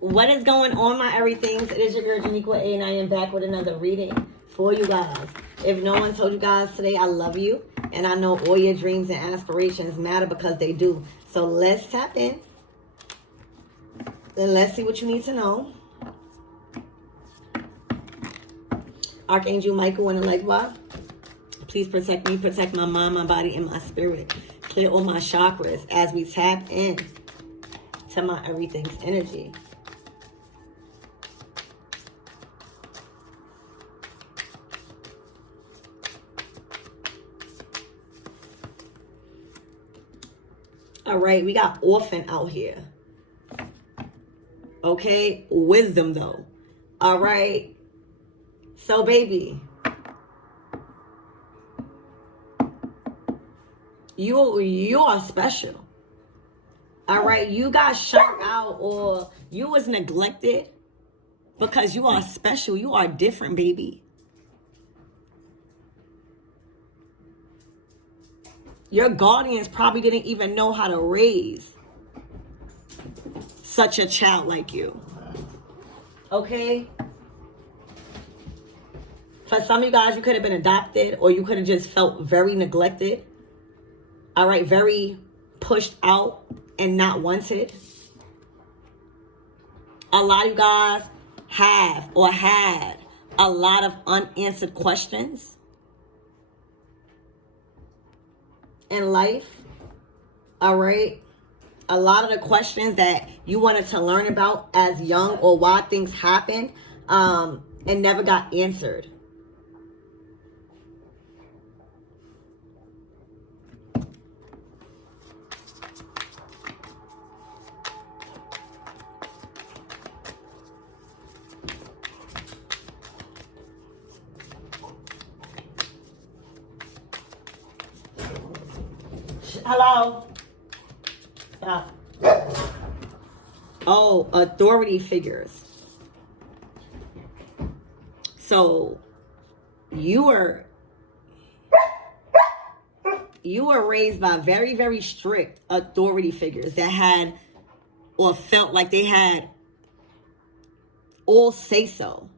What is going on, my everythings? It is your girl, Janiqua A, and I am back with another reading for you guys. If no one told you guys today, I love you. And I know all your dreams and aspirations matter because they do. So let's tap in. And let's see what you need to know. Archangel Michael and the Legba, please protect me, protect my mind, my body, and my spirit. Clear all my chakras as we tap in to my everything's energy. All right, we got orphan out here. Okay, wisdom though. All right. So, baby, you are special. All right, you got shut out or you was neglected because you are special. You are different, baby. Your guardians probably didn't even know how to raise such a child like you. Okay? For some of you guys, you could have been adopted or you could have just felt very neglected. All right, very pushed out and not wanted. A lot of you guys have or had a lot of unanswered questions in life. All right. A lot of the questions that you wanted to learn about as young or why things happened and never got answered. Hello? Stop. Oh, authority figures. So you were raised by very, very strict authority figures that had or felt like they had all say so.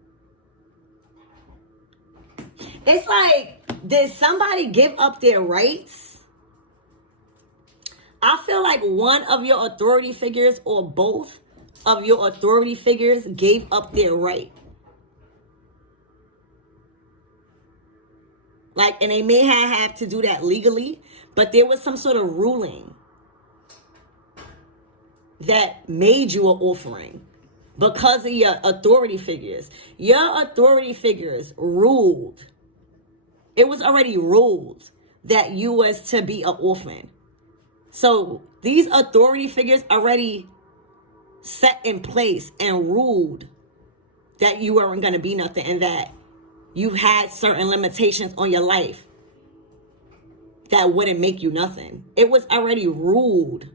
It's like, did somebody give up their rights? I feel like one of your authority figures or both of your authority figures gave up their right. Like, and they may have to do that legally, but there was some sort of ruling that made you an offering because of your authority figures. Your authority figures ruled. It was already ruled that you was to be an orphan. So these authority figures already set in place and ruled that you weren't going to be nothing and that you had certain limitations on your life that wouldn't make you nothing. It was already ruled.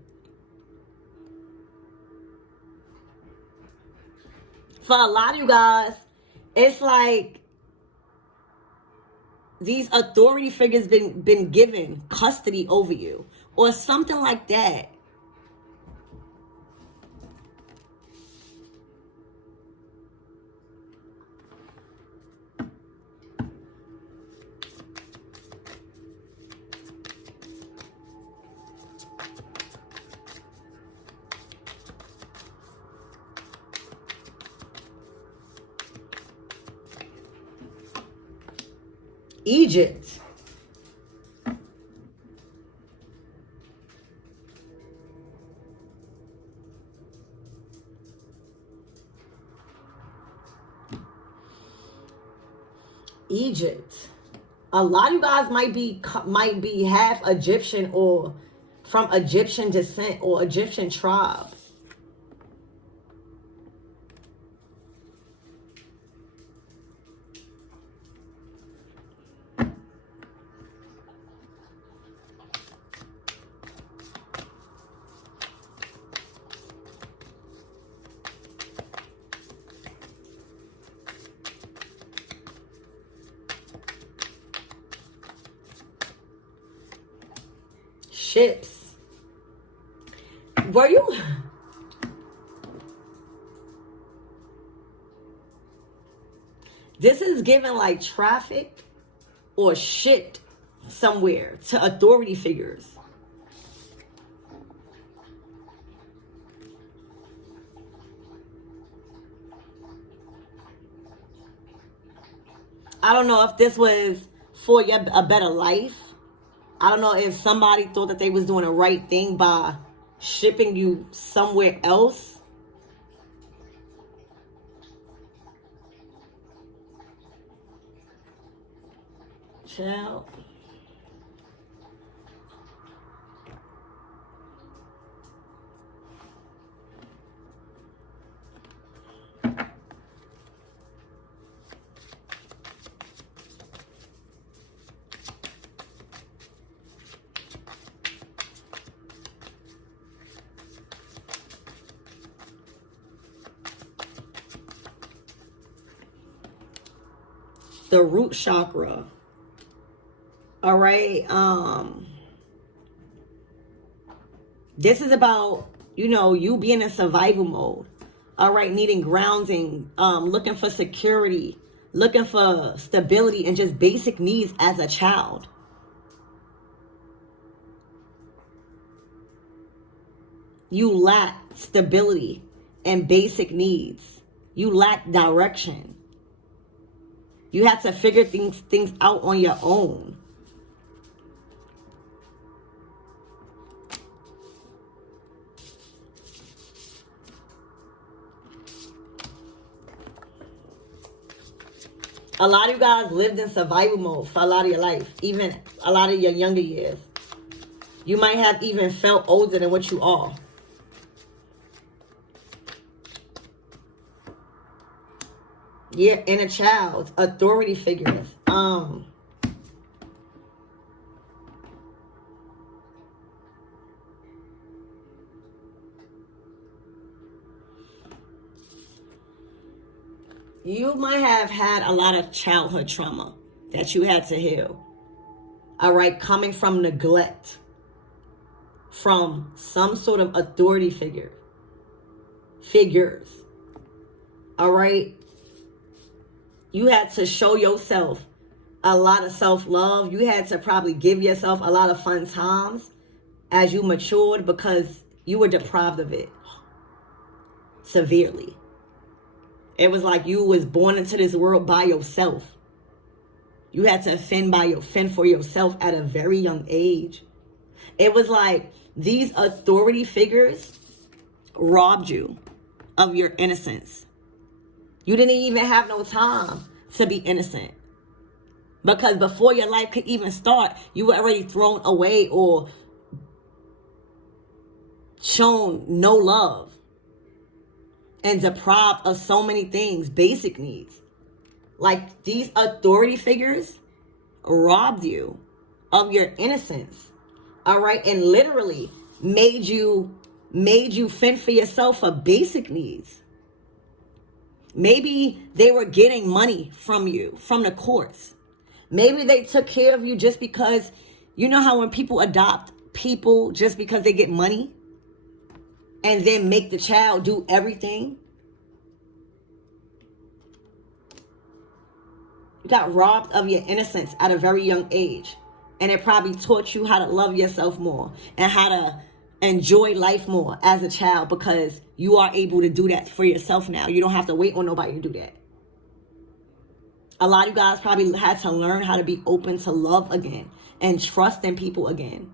For a lot of you guys, it's like these authority figures been given custody over you or something like that. Egypt. Egypt. A lot of you guys might be half Egyptian or from Egyptian descent or Egyptian tribe. Ships. Were you? This is giving like traffic or shit somewhere to authority figures. I don't know if this was for a better life. I don't know if somebody thought that they was doing the right thing by shipping you somewhere else. Child. The root chakra. All right. This is about, you being in survival mode. All right. Needing grounding, looking for security, looking for stability, and just basic needs as a child. You lack stability and basic needs. You lack direction. You had to figure things out on your own. A lot of you guys lived in survival mode for a lot of your life, even a lot of your younger years. You might have even felt older than what you are. Yeah, inner child, authority figures. You might have had a lot of childhood trauma that you had to heal. All right, coming from neglect, from some sort of authority figures. All right. You had to show yourself a lot of self-love. You had to probably give yourself a lot of fun times as you matured because you were deprived of it severely. It was like you was born into this world by yourself. You had to fend for yourself at a very young age. It was like these authority figures robbed you of your innocence. You didn't even have no time to be innocent. Because before your life could even start, you were already thrown away or shown no love and deprived of so many things, basic needs. Like these authority figures robbed you of your innocence. All right. And literally made you fend for yourself for basic needs. Maybe they were getting money from you, from the courts. Maybe they took care of you just because, you know how when people adopt people just because they get money and then make the child do everything? You got robbed of your innocence at a very young age. And it probably taught you how to love yourself more and how to enjoy life more as a child because you are able to do that for yourself now. You don't have to wait on nobody to do that. A lot of you guys probably had to learn how to be open to love again and trust in people again.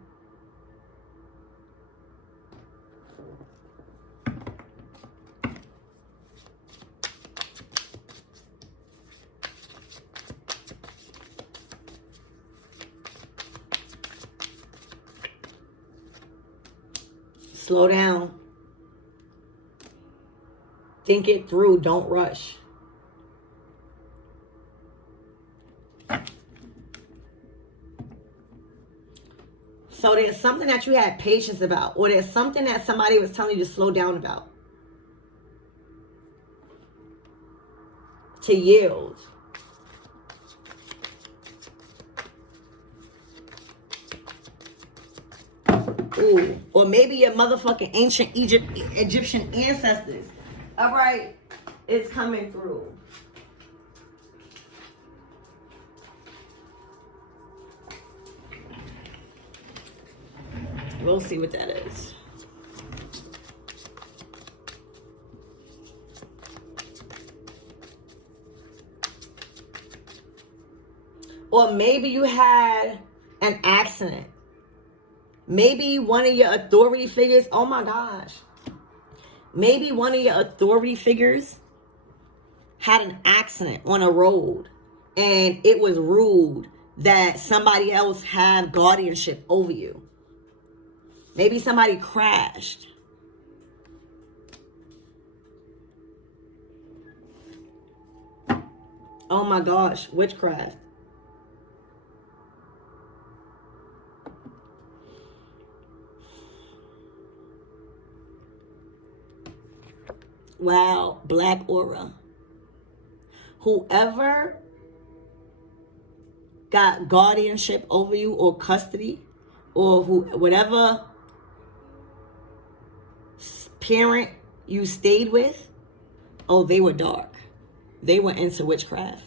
Slow down. Think it through. Don't rush. So there's something that you had patience about, or there's something that somebody was telling you to slow down about. To yield. Ooh. Or maybe your motherfucking ancient Egyptian ancestors. All right. It's coming through. We'll see what that is. Or maybe you had an accident. Maybe one of your authority figures, oh my gosh. Maybe one of your authority figures had an accident on a road and it was ruled that somebody else had guardianship over you. Maybe somebody crashed. Oh my gosh, witchcraft. Wow, black aura. Whoever got guardianship over you or custody or whatever parent you stayed with, oh, they were dark. They were into witchcraft.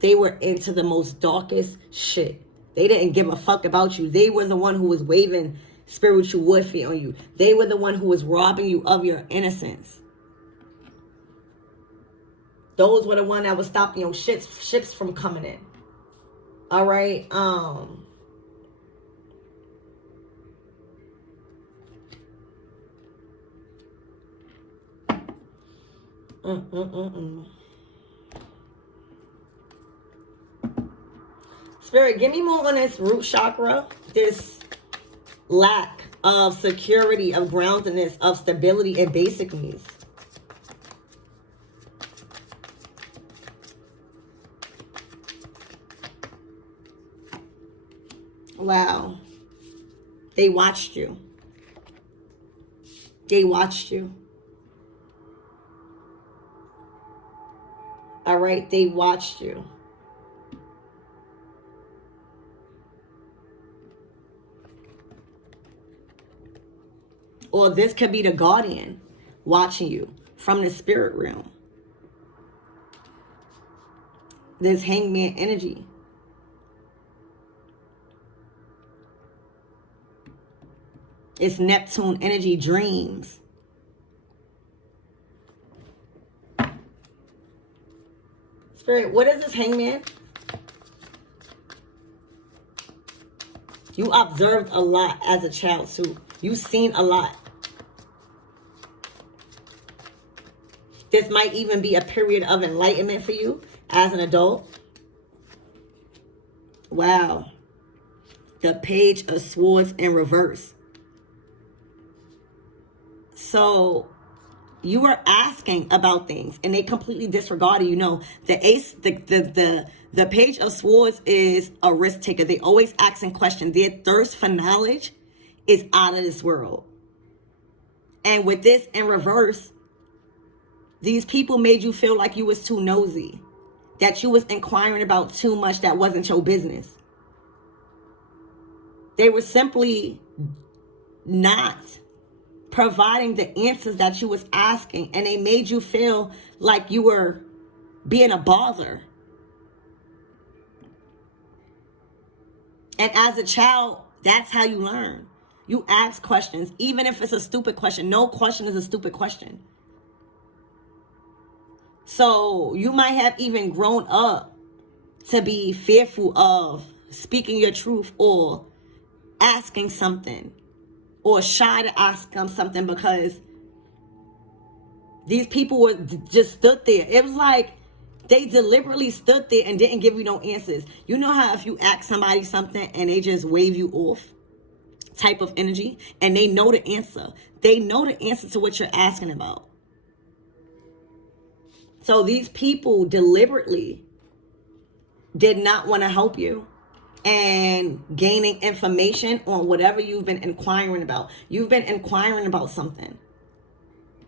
They were into the most darkest shit. They didn't give a fuck about you. They were the one who was waving spiritual warfare on you. They were the one who was robbing you of your innocence. Those were the one that was stopping your ships from coming in. All right. Spirit, give me more on this root chakra. This lack of security, of groundedness, of stability, and basic needs. Wow. They watched you. They watched you. All right, they watched you. Or this could be the guardian watching you from the spirit realm. This hangman energy. It's Neptune energy, dreams. Spirit, what is this hangman? You observed a lot as a child too. You've seen a lot. This might even be a period of enlightenment for you as an adult. Wow. The Page of Swords in reverse. So you were asking about things and they completely disregarded you. Know the ace, the Page of Swords is a risk taker. They always asking questions. Their thirst for knowledge is out of this world. And with this in reverse, these people made you feel like you was too nosy, that you was inquiring about too much that wasn't your business. They were simply not providing the answers that you was asking, and they made you feel like you were being a bother. And as a child, that's how you learn. You ask questions, even if it's a stupid question. No question is a stupid question. So you might have even grown up to be fearful of speaking your truth or asking something, or shy to ask them something because these people were just stood there. It was like they deliberately stood there and didn't give you no answers. You know how if you ask somebody something and they just wave you off type of energy, and they know the answer. They know the answer to what you're asking about. So these people deliberately did not want to help you and gaining information on whatever you've been inquiring about. You've been inquiring about something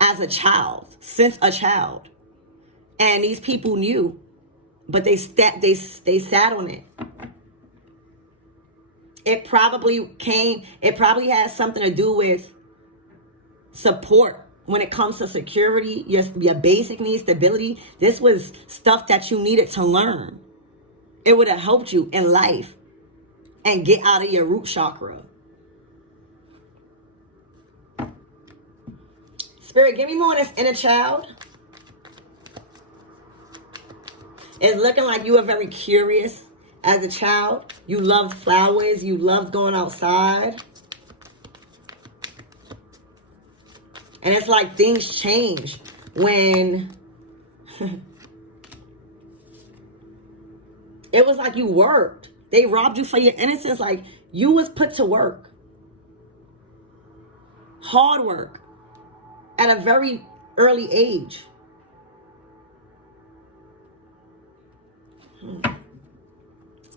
as a child, since a child. And these people knew, but they sat on it. It probably has something to do with support. When it comes to security, your basic needs, stability, this was stuff that you needed to learn. It would have helped you in life and get out of your root chakra. Spirit, give me more on this inner child. It's looking like you were very curious as a child. You loved flowers. You loved going outside. And it's like things change when it was like you worked. They robbed you for your innocence. Like you was put to work. Hard work. At a very early age.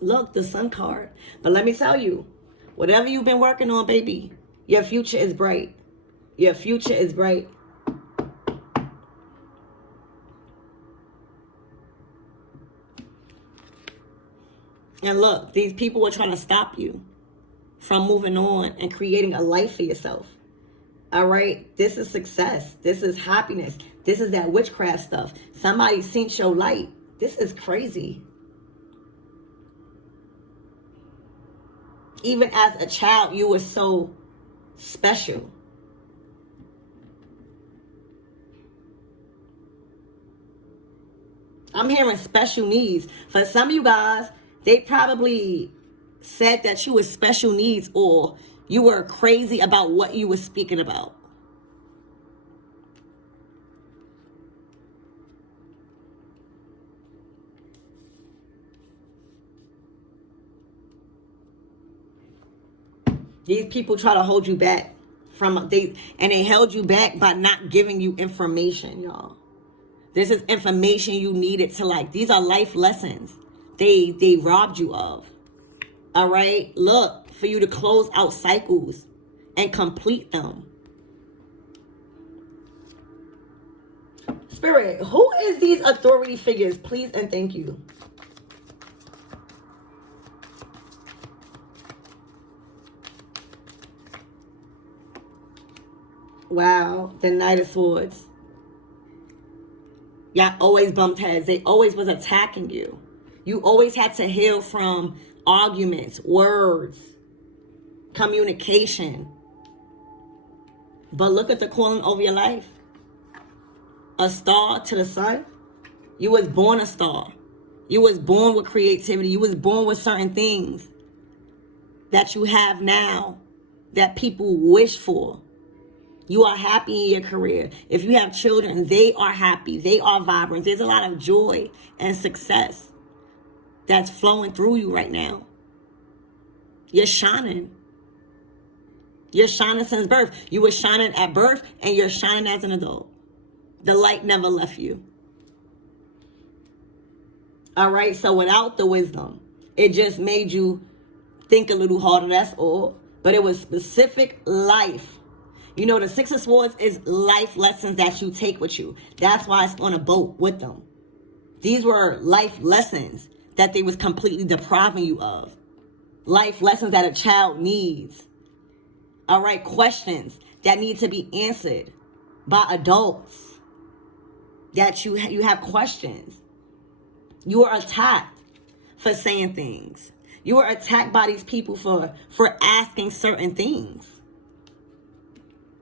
Look, the Sun card. But let me tell you, whatever you've been working on, baby, your future is bright. Your future is bright. And look, these people were trying to stop you from moving on and creating a life for yourself. All right? This is success. This is happiness. This is that witchcraft stuff. Somebody seen your light. This is crazy. Even as a child, you were so special. I'm hearing special needs. For some of you guys, they probably said that you were special needs or you were crazy about what you were speaking about. These people try to hold you back and they held you back by not giving you information, y'all. This is information you needed to like. These are life lessons they robbed you of. All right? Look, for you to close out cycles and complete them. Spirit, who is these authority figures? Please and thank you. Wow, the Knight of Swords. Y'all always bumped heads. They always was attacking you. You always had to heal from arguments, words, communication. But look at the calling over your life. A star to the sun. You was born a star. You was born with creativity. You was born with certain things that you have now that people wish for. You are happy in your career. If you have children, they are happy. They are vibrant. There's a lot of joy and success that's flowing through you right now. You're shining. You're shining since birth. You were shining at birth and you're shining as an adult. The light never left you. All right, so without the wisdom, it just made you think a little harder, that's all. But it was specific life. You know, the Six of Swords is life lessons that you take with you. That's why it's on a boat with them. These were life lessons that they was completely depriving you of. Life lessons that a child needs. All right, questions that need to be answered by adults. That you have questions. You were attacked for saying things. You were attacked by these people for asking certain things.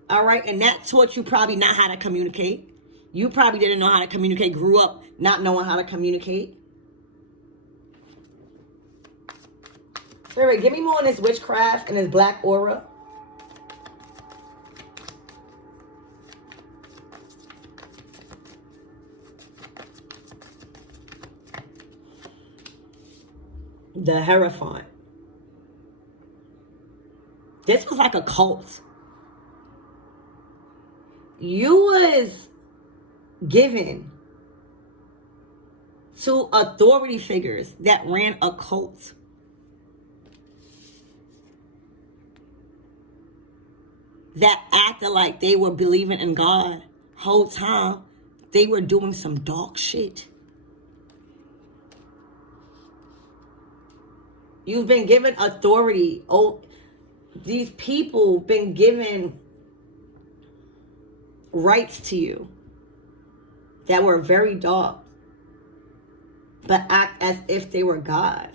All right, and that taught you probably not how to communicate. You probably didn't know how to communicate, grew up not knowing how to communicate. Spirit, give me more on this witchcraft and this black aura. The Hierophant. This was like a cult. You was given to authority figures that ran a cult. That acted like they were believing in God. Whole time, they were doing some dark shit. You've been given authority. Oh, these people been given rights to you that were very dark, but act as if they were God.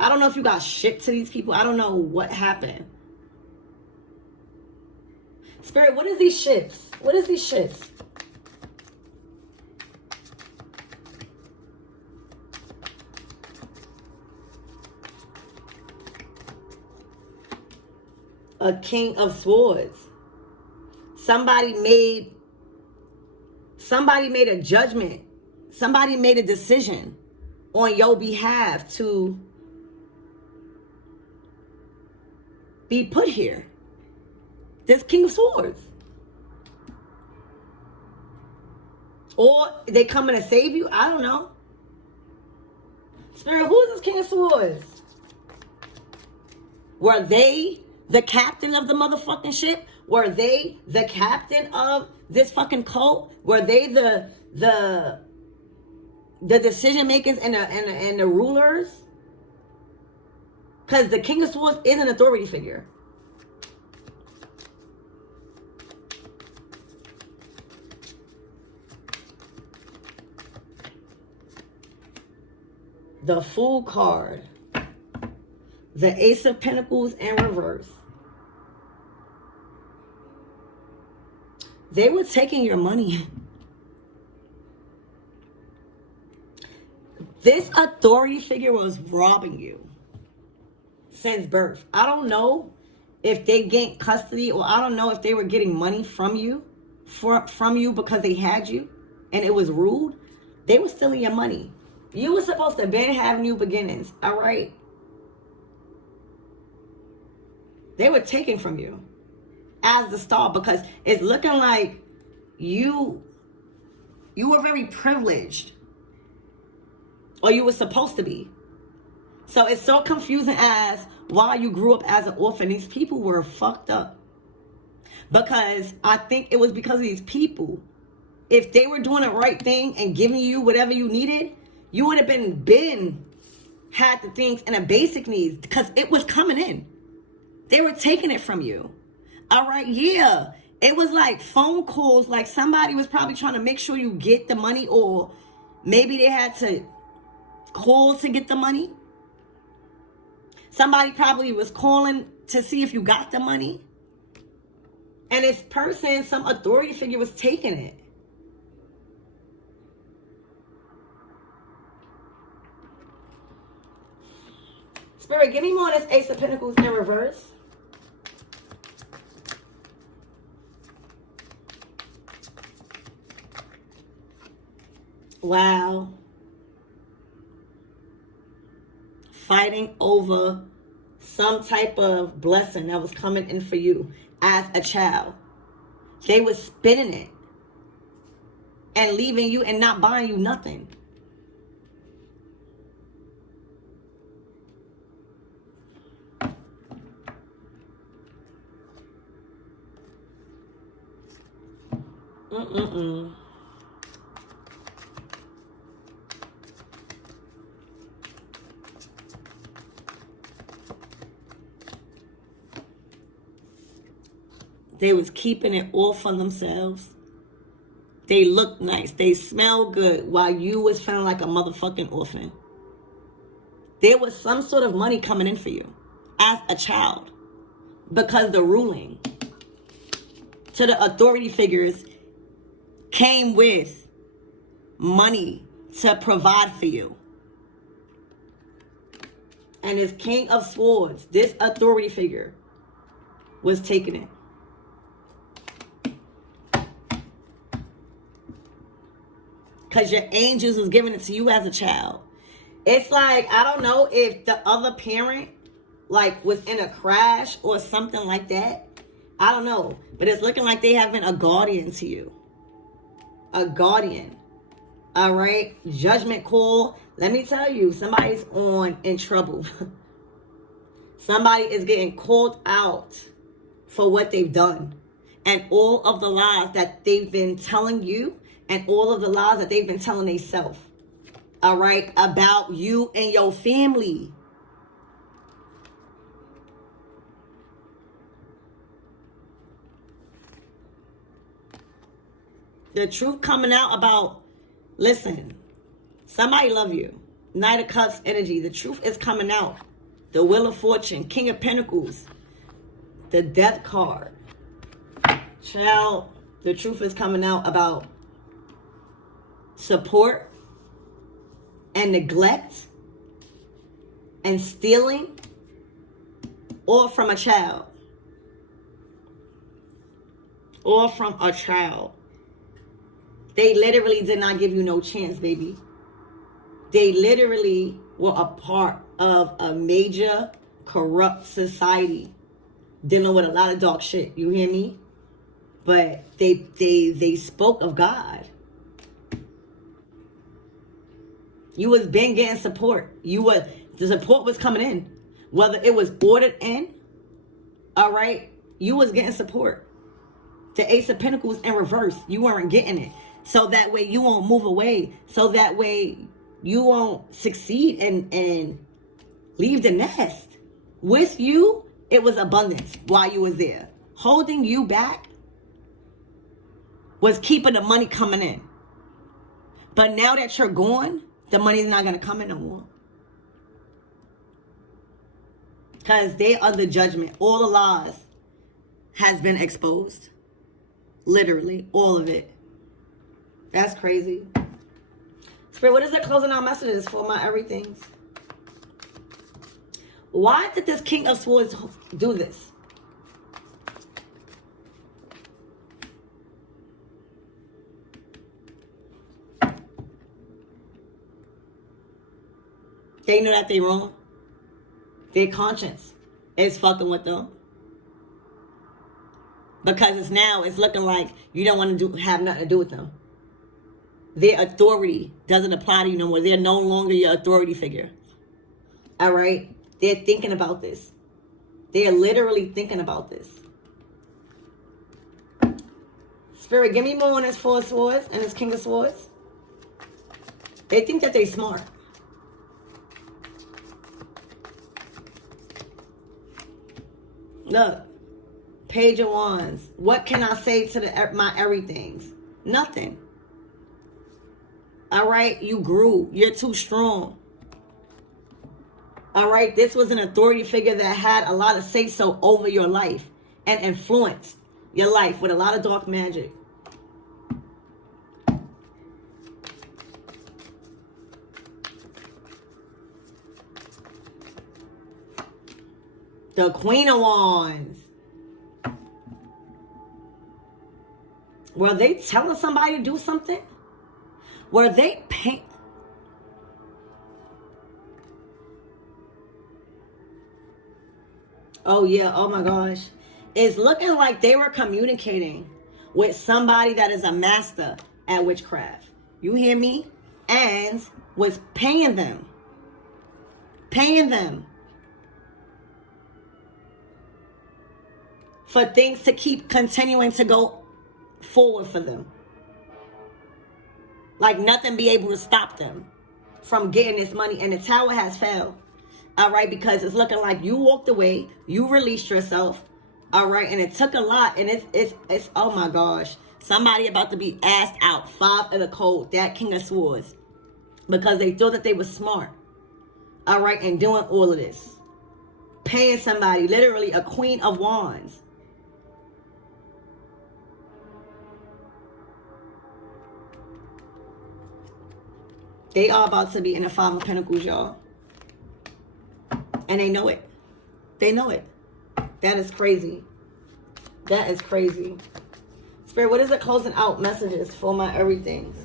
I don't know if you got shipped to these people. I don't know what happened. Spirit, what is these shifts? What is these shifts? A King of Swords. Somebody made a judgment. Somebody made a decision on your behalf to be put here. This King of Swords. Or they coming to save you. I don't know. Spirit, who is this King of Swords? Were they the captain of the motherfucking ship? Were they the captain of this fucking cult? Were they the decision makers and the rulers? Because the King of Swords is an authority figure. The Fool card. The Ace of Pentacles in reverse. They were taking your money. This authority figure was robbing you since birth. I don't know if they gained custody, or I don't know if they were getting money from you, from you because they had you and it was rude. They were stealing your money. You were supposed to then have new beginnings, all right? They were taken from you as the star, because it's looking like you were very privileged, or you were supposed to be. So it's so confusing as why you grew up as an orphan. These people were fucked up, because I think it was because of these people. If they were doing the right thing and giving you whatever you needed, you would have been had the things and the basic needs, because it was coming in. They were taking it from you. All right, yeah. It was like phone calls, like somebody was probably trying to make sure you get the money, or maybe they had to call to get the money. Somebody probably was calling to see if you got the money. And this person, some authority figure, was taking it. Spirit, give me more of this Ace of Pentacles in reverse. Wow. Fighting over some type of blessing that was coming in for you as a child. They were spinning it and leaving you and not buying you nothing. They was keeping it all for themselves. They looked nice. They smelled good while you was feeling like a motherfucking orphan. There was some sort of money coming in for you as a child, because the ruling to the authority figures came with money to provide for you. And this King of Swords, this authority figure, was taking it. Because your angels was giving it to you as a child. It's like, I don't know if the other parent, like, was in a crash or something like that. I don't know. But it's looking like they having a guardian to you. A guardian. All right? Judgment call. Let me tell you, somebody's in trouble. Somebody is getting called out for what they've done. And all of the lies that they've been telling you, and all of the lies that they've been telling themselves, all right, about you and your family. The truth coming out about, listen, somebody love you. Knight of Cups energy. The truth is coming out. The Wheel of Fortune, King of Pentacles, the Death card. Child, the truth is coming out about support and neglect and stealing, or from a child. Or from a child. They literally did not give you no chance, baby. They literally were a part of a major corrupt society dealing with a lot of dark shit. You hear me? But they spoke of God. You was been getting support. The support was coming in. Whether it was ordered in, all right, you was getting support. The Ace of Pentacles in reverse, you weren't getting it. So that way you won't move away. So that way you won't succeed and leave the nest. With you, it was abundance while you was there. Holding you back was keeping the money coming in. But now that you're gone, the money's not going to come in no more. Because they are the judgment. All the lies has been exposed. Literally, all of it. That's crazy. Spirit, what is the closing out messages for my everythings? Why did this King of Swords do this? They know that they wrong. Their conscience is fucking with them. Because it's looking like you don't want to have nothing to do with them. Their authority doesn't apply to you no more. They're no longer your authority figure. All right? They're thinking about this. They're literally thinking about this. Spirit, give me more on this Four of Swords and this King of Swords. They think that they're smart. Look. Page of Wands. What can I say to my everythings? Nothing. All right? You grew. You're too strong. All right? This was an authority figure that had a lot of say-so over your life and influenced your life with a lot of dark magic. The Queen of Wands. Were they telling somebody to do something? Were they paying? Oh, yeah. Oh, my gosh. It's looking like they were communicating with somebody that is a master at witchcraft. You hear me? And was paying them. Paying them. For things to keep continuing to go forward for them. Like nothing be able to stop them from getting this money. And the tower has failed. All right, because it's looking like you walked away, you released yourself. All right, and it took a lot, and it's oh my gosh, somebody about to be asked out. 5 of the code, that King of Swords, because they thought that they were smart. All right, and doing all of this, paying somebody, literally a Queen of Wands. They are about to be in the 5 of Pentacles, y'all. And they know it. They know it. That is crazy. That is crazy. Spirit, what is the closing out messages for my everythings?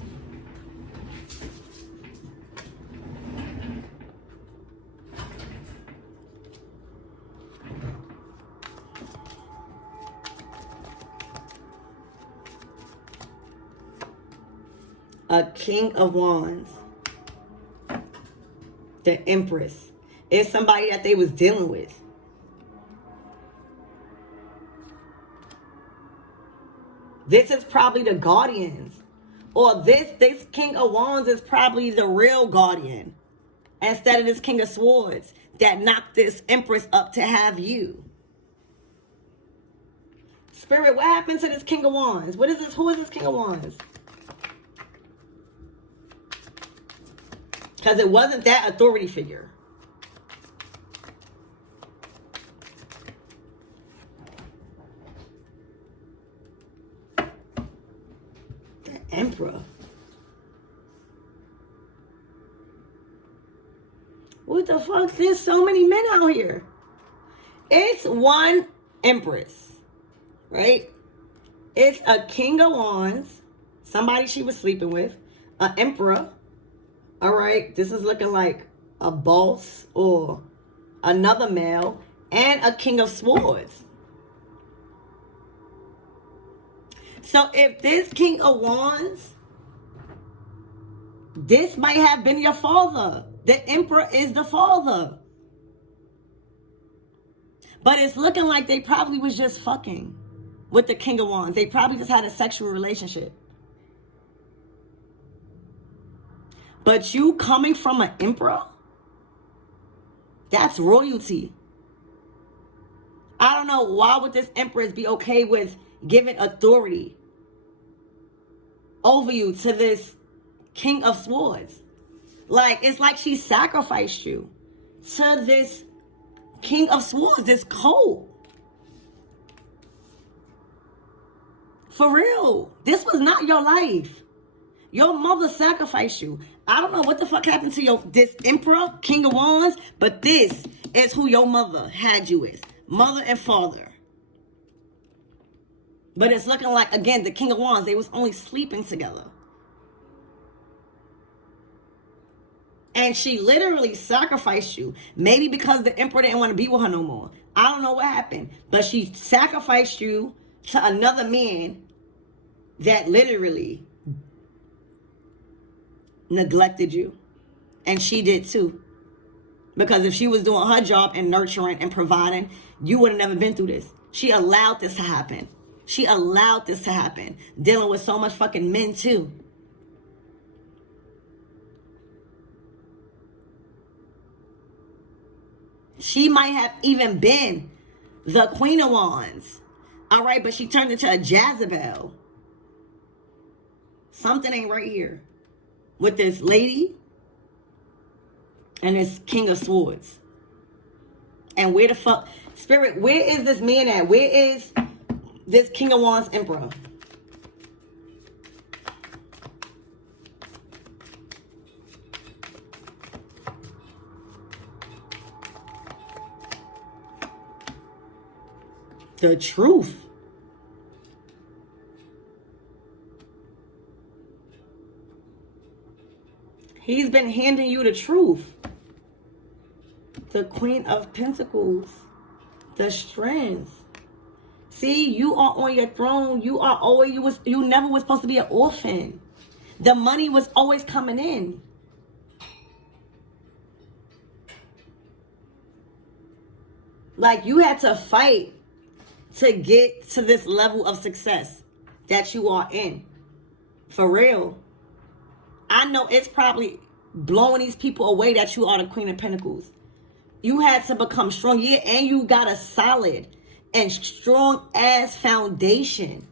A King of Wands. The Empress. It's somebody that they was dealing with. This is probably the Guardians. Or this King of Wands is probably the real Guardian. Instead of this King of Swords that knocked this Empress up to have you. Spirit, what happened to this King of Wands? What is this? Who is this King of Wands? Because it wasn't that authority figure. Emperor. What the fuck? There's so many men out here. It's one Empress, right? It's a King of Wands, somebody she was sleeping with, an Emperor. All right, this is looking like a boss or another male, and a King of Swords. So if this King of Wands, this might have been your father. The Emperor is the father. But it's looking like they probably was just fucking with the King of Wands. They probably just had a sexual relationship. But you coming from an Emperor, that's royalty. I don't know, why would this Empress be okay with giving authority over you to this King of Swords? Like, it's like she sacrificed you to this King of Swords, this cult. For real. This was not your life. Your mother sacrificed you. I don't know what the fuck happened to this Emperor, King of Wands, but this is who your mother had you with. Mother and father. But it's looking like, again, the King of Wands, they was only sleeping together. And she literally sacrificed you. Maybe because the Emperor didn't want to be with her no more. I don't know what happened. But she sacrificed you to another man that literally neglected you. And she did too. Because if she was doing her job and nurturing and providing, you would have never been through this. She allowed this to happen. She allowed this to happen. Dealing with so much fucking men too. She might have even been the Queen of Wands. All right, but she turned into a Jezebel. Something ain't right here with this lady and this King of Swords. And where the fuck, Spirit, where is this man at? Where is this King of Wands Emperor? The truth. He's been handing you the truth. The Queen of Pentacles. The Strength. See, you are on your throne. You are always, you never was supposed to be an orphan. The money was always coming in. Like, you had to fight to get to this level of success that you are in. For real. I know it's probably blowing these people away that you are the Queen of Pentacles. You had to become strong. Yeah, and you got a solid and strong ass foundation.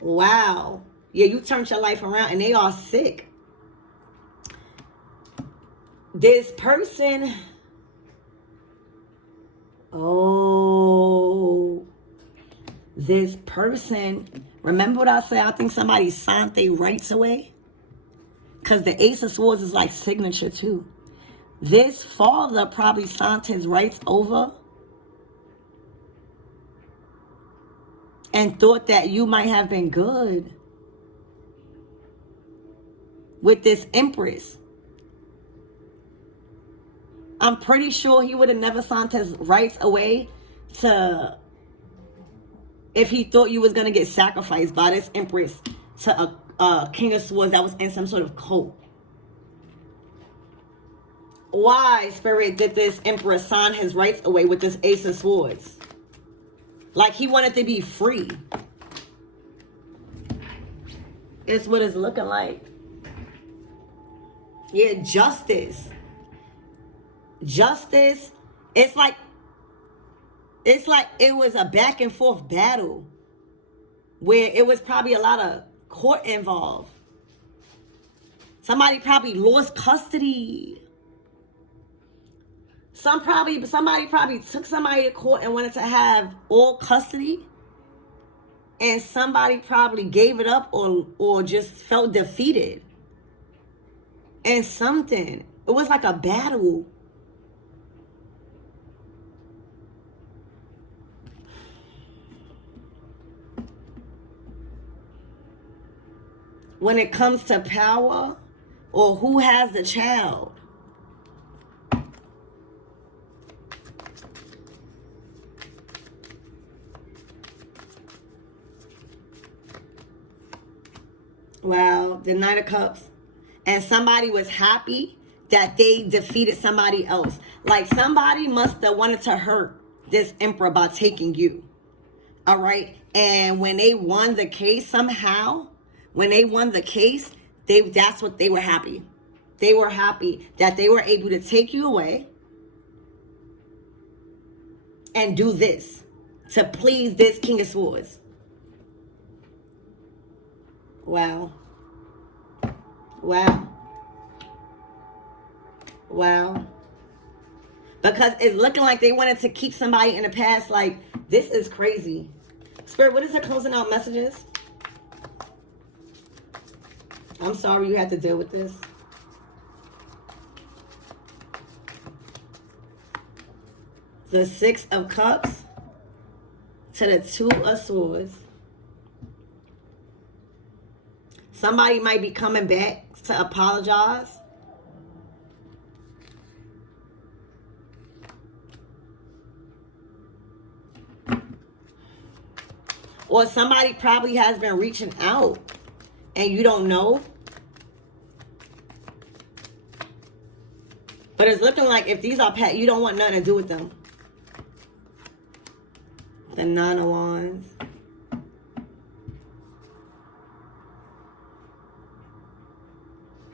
Wow. Yeah, you turned your life around and they are sick. This person... Oh, this person, remember what I said? I think somebody signed their rights away. Because the Ace of Swords is like signature too. This father probably signed his rights over and thought that you might have been good with this Empress. I'm pretty sure he would have never signed his rights away to, if he thought you was going to get sacrificed by this Empress to a King of Swords that was in some sort of cult. Why, Spirit, did this Emperor sign his rights away with this Ace of Swords? Like he wanted to be free. It's what it's looking like. Yeah, justice. Justice, it's like it was a back and forth battle where it was probably a lot of court involved. Somebody probably lost custody. Somebody probably took somebody to court and wanted to have all custody. And somebody probably gave it up or just felt defeated. And something. It was like a battle. When it comes to power or who has the child. Wow, the Knight of Cups. And somebody was happy that they defeated somebody else. Like somebody must have wanted to hurt this Emperor by taking you. All right. And when they won the case somehow, when they won the case, that's what they were happy. They were happy that they were able to take you away and do this to please this King of Swords. Wow. Wow. Wow. Because it's looking like they wanted to keep somebody in the past. Like, this is crazy. Spirit, what is the closing out messages? I'm sorry you had to deal with this. The Six of Cups to the Two of Swords. Somebody might be coming back to apologize. Or somebody probably has been reaching out and you don't know. But it's looking like if these are pet, you don't want nothing to do with them. The Nine of Wands.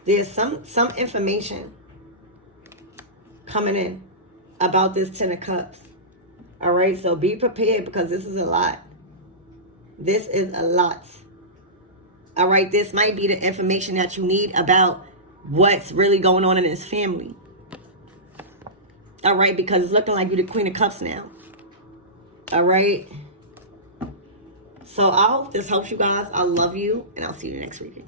There's some information coming in about this Ten of Cups. All right, so be prepared because this is a lot. This is a lot. All right, this might be the information that you need about what's really going on in this family. All right, because it's looking like you're the Queen of Cups now. All right. So I hope this helps you guys. I love you, and I'll see you in the next reading.